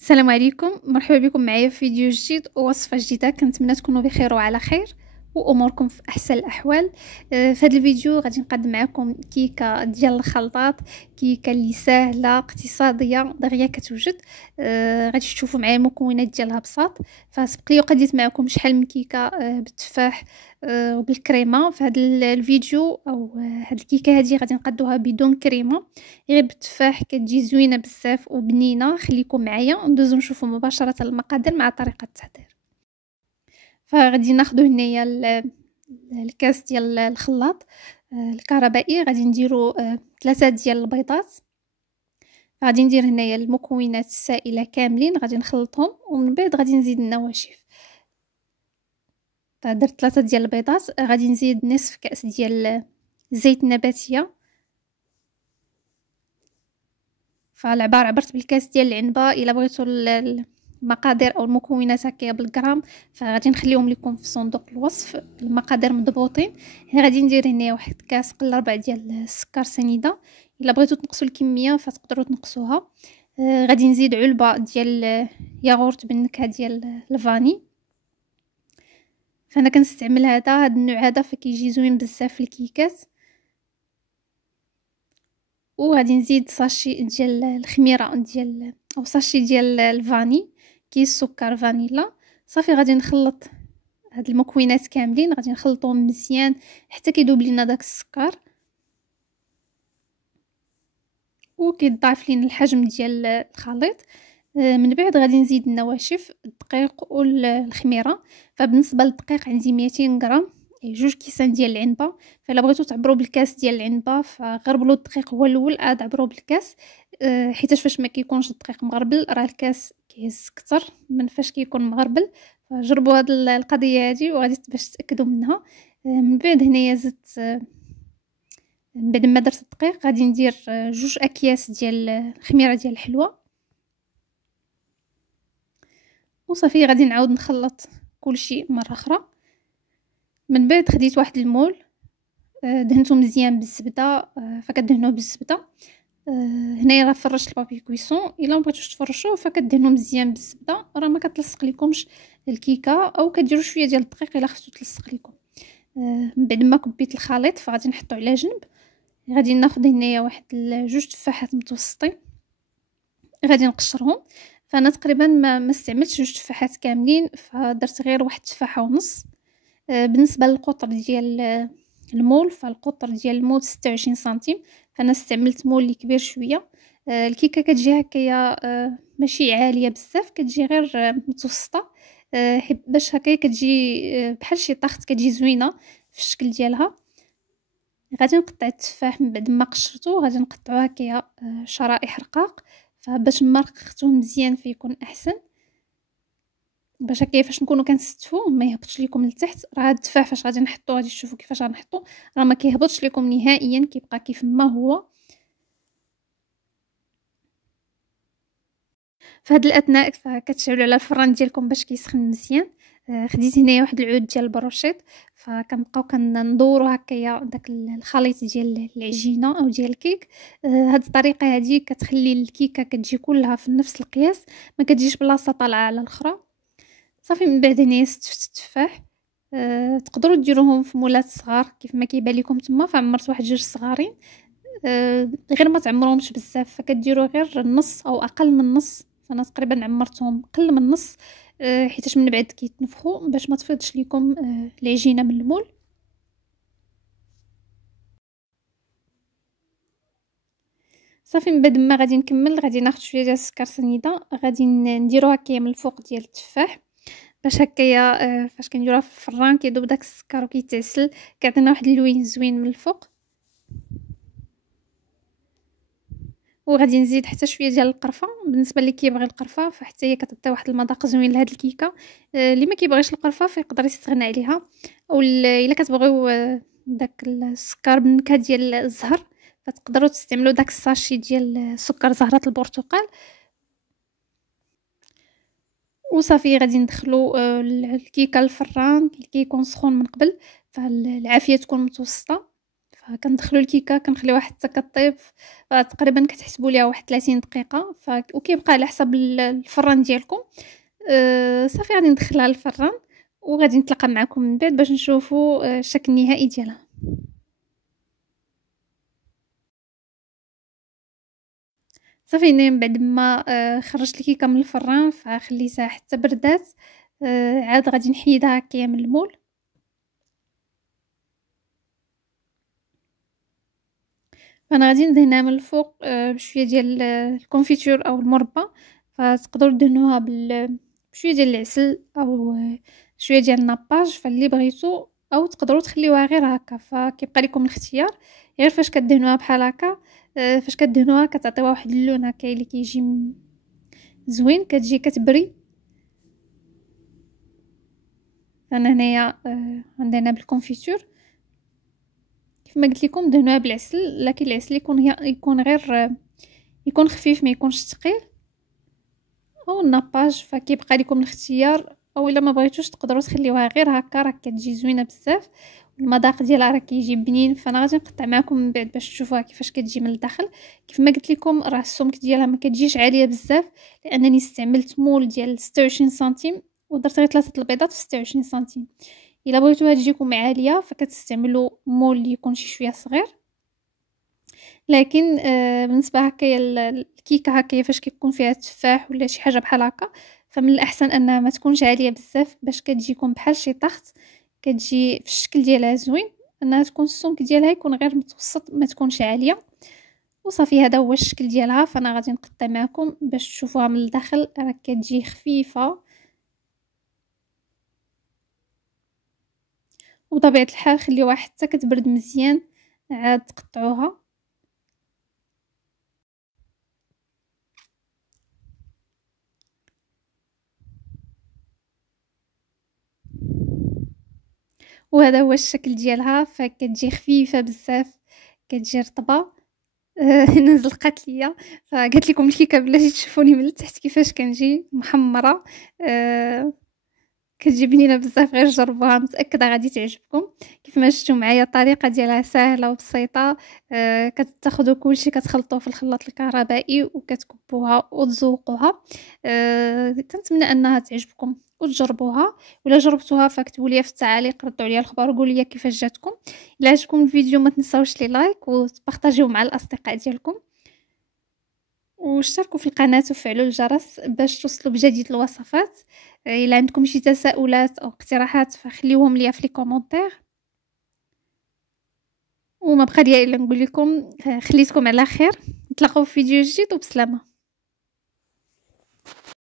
السلام عليكم، مرحبا بكم معايا في فيديو جديد ووصفه جديده. كنتمنى تكونوا بخير وعلى خير واموركم في احسن الاحوال. في هذا الفيديو غادي نقدم معكم كيكه ديال الخلطات، كيكه اللي سهله اقتصاديه دغيا كتوجد. غادي تشوفوا معايا المكونات ديالها بساط. فسبق لي وقديت معكم شحال من كيكه بالتفاح وبالكريمه. في هذا الفيديو او هذه الكيكه هذه غادي نقدوها بدون كريمه، غير بالتفاح، كتجي زوينه بزاف وبنينه. خليكم معايا ندوزو نشوفوا مباشره المقادير مع طريقه التحضير. فغادي ناخذ هنايا الكاس ديال الخلاط الكهربائي. غادي نديرو 3 ديال البيضات. غادي ندير هنايا المكونات السائله كاملين، غادي نخلطهم ومن بعد غادي نزيد النواشف. درت 3 ديال البيضات. غادي نزيد نصف كاس ديال الزيت النباتيه. فالعبار عبرت بالكاس ديال العنبه. الا بغيتوا المقادير او المكونات هكايا بالغرام فغادي نخليهم لكم في صندوق الوصف، المقادير مضبوطين. هنا غادي ندير هنا واحد كاس قل ربع ديال السكر سنيده. الا بغيتوا تنقصوا الكميه فتقدروا تنقصوها. غادي نزيد علبه ديال ياغورت بالنكهه ديال الفاني. فانا كنستعمل هذا النوع هذا فكيجي زوين بزاف في الكيكات. وغادي نزيد ساشي ديال الخميره ديال او ساشي ديال الفاني، كيس سكر فانيلا. صافي غادي نخلط هاد المكونات كاملين، غادي نخلطهم مزيان حتى كيذوب لينا داك السكر وكيضاعف لينا الحجم ديال الخليط. من بعد غادي نزيد النواشف، الدقيق والخميره. فبالنسبه للدقيق عندي 200 غرام، جوج كيسان ديال العنبه. فالا بغيتو تعبروا بالكاس ديال العنبه فغربلوا الدقيق هو الاول، عاد عبروا بالكاس. حيتاش فاش ما كيكونش الدقيق مغربل راه الكاس كيهز اكثر من فاش كيكون مغربل. فجربوا هاد القضيه هذه وغادي باش تاكدوا منها. من بعد هنايا زدت، من بعد ما درت الدقيق غادي ندير جوج اكياس ديال الخميره ديال الحلوه. وصافي غادي نعاود نخلط كلشي مره اخرى. من بعد خديت واحد المول، دهنته مزيان بالزبده. فكدهنوه بالزبده. هنايا راه فرشت البابي كويسون. الا ما بغيتوش تفرشوه فكدهنوه مزيان بالزبده، راه ما كتلصق لكمش الكيكه، او كديروا شويه ديال الدقيق الا خفتو تلصق لكم. من بعد ما كبيت الخليط فغادي نحطو على جنب. غادي ناخذ هنايا واحد جوج تفاحات متوسطين، غادي نقشرهم. فانا تقريبا ما استعملتش جوج تفاحات كاملين، فدرت غير واحد تفاحه ونص. بالنسبه للقطر ديال المول، فالقطر ديال المول 26 سنتيم. فانا استعملت مول اللي كبير شويه. الكيكه كتجي هكايا ماشي عاليه بزاف، كتجي غير متوسطه. باش هكايا كتجي بحال شي طاخت، كتجي زوينه في الشكل ديالها. غادي نقطع التفاح من بعد ما قشرته، غادي نقطعوه هكايا شرائح رقاق. فباش ما رققتوه مزيان فيكون احسن، باش هكايا فاش نكونوا كنستفوه ما يهبطش لكم لتحت. راه التفاح فاش غادي نحطوه غادي تشوفوا كيفاش غنحطو، راه ما كيهبطش لكم نهائيا، كيبقى كيف ما هو. في هذا الاثناء فكتشعلوا على الفران ديالكم باش كيسخن مزيان. خديت هنايا واحد العود ديال البروشيط. فكنبقاو كندوروا هكايا داك الخليط ديال العجينه او ديال الكيك. هاد الطريقه هذه كتخلي الكيكه كتجي كلها في نفس القياس، ما كتجيش بلاصه طالعه على الاخرى. صافي من بعد هنايا ستفت التفاح. تقدروا ديروهم في مولات صغار كيف ما كيبان لكم تما. فعمرت واحد جوج صغارين. غير ما تعمروهمش بزاف، فكديروا غير النص او اقل من النص. فانا تقريبا عمرتهم قل من النص، حيتاش من بعد كيتنفخوا باش ما تفيضش لكم العجينه من المول. صافي من بعد ما غادي نكمل، غادي ناخذ شويه ديال السكر سنيده، غادي نديرو هكايا من الفوق ديال التفاح باش هكايا فاش كنديروها في الفران كيذوب داك السكر وكيتعسل، كيعطينا واحد اللون زوين من الفوق. وغادي نزيد حتى شويه ديال القرفه. بالنسبه اللي كيبغي القرفه فحتى هي كتعطي واحد المذاق زوين لهاد الكيكه. اللي ما كيبغيش القرفه فيقدر يستغنى عليها. او الا كتبغيو داك السكر بالنكهه ديال الزهر فتقدروا تستعملوا داك الساشي ديال سكر زهره البرتقال. وصافي غادي ندخلو الكيكه للفران اللي كيكون سخون من قبل، فالعافيه تكون متوسطه. فكندخلوا الكيكه كنخليوها حتى كطيب، فتقريبا كتحسبوا ليها واحد 30 دقيقه. وكيبقى على حسب الفران ديالكم. صافي غادي ندخلها للفران وغادي نتلاقى معكم من بعد باش نشوفوا الشكل النهائي ديالها. صافي من بعد ما خرجت الكيكه من الفران فخليتها حتى بردات. عاد غادي نحيدها هكايا من المول. فانا غادي ندهنها من الفوق بشويه ديال الكونفيتور او المربى. فتقدروا دهنوها بشويه ديال العسل او شويه ديال الناباج فاللي بغيتو، او تقدروا تخليوها غير هكا، فكيبقى لكم الاختيار. غير فاش كدهنوها بحال هكا، فاش كدهنوها كتعطيوها واحد اللون هكا اللي كيجي زوين، كتجي كتبري. انا هنايا عندنا بالكونفيتور كيف ما قلت لكم دهنوها بالعسل، لكن العسل يكون غير يكون خفيف ما يكونش ثقيل، او الناباج فكيبقى لكم الاختيار. او الا ما بغيتوش تقدروا تخليوها غير هكا، راه كتجي زوينه بزاف والمذاق ديالها راه كيجي بنين. فانا غادي نقطع معكم من بعد باش تشوفوها كيفاش كتجي من الداخل. كيف ما قلت لكم راه السمك ديالها ما كتجيش عاليه بزاف، لانني استعملت مول ديال 26 سنتيم ودرت غير 3 البيضات في 26 سنتيم. الا بغيتوها تجيكم عاليه فكتستعملوا مول اللي يكون شي شويه صغير. لكن بالنسبه هكايا الكيكه هكايا فاش كيكون فيها تفاح ولا شي حاجه بحال هكا، فمن الاحسن انها ما تكونش عاليه بزاف باش كتجيكم بحال شي طاخت، كتجي في الشكل ديالها زوين. انها تكون السمك ديالها يكون غير متوسط ما تكونش عاليه. وصافي هذا هو الشكل ديالها. فانا غادي نقطع معكم باش تشوفوها من الداخل، راه كتجي خفيفه. وبطبيعه الحال خليوها حتى كتبرد مزيان عاد تقطعوها. وهذا هو الشكل ديالها، فكتجي خفيفه بزاف، كتجي رطبه. هنا زلقات ليا، فقالت لكم الكيكه بلاتي تشوفوني من التحت كيفاش كنجي محمره. كتجي بنينه بزاف، غير جربوها متاكده غادي تعجبكم. كيف ما شفتوا معايا الطريقه ديالها سهله وبسيطه. كتاخذوا كلشي كتخلطوه في الخلاط الكهربائي وكتكبوها وتزوقوها. كنتمنى انها تعجبكم وتجربوها. ولا جربتوها فاكتبوا لي في التعاليق، ردوا عليا الخبر وقولوا لي كيفاش جاتكم. الا عجبكم الفيديو ما تنساوش لي لايك وتبارطاجيوه مع الاصدقاء ديالكم، واشتركوا في القناة وفعلوا الجرس باش توصلوا بجديد الوصفات. الا عندكم شي تساؤلات او اقتراحات فخليوهم لي في لي كومونتير. وما بقى لي الا نقول لكم خليتكم على خير، نتلاقاو في فيديو جديد وبسلامه.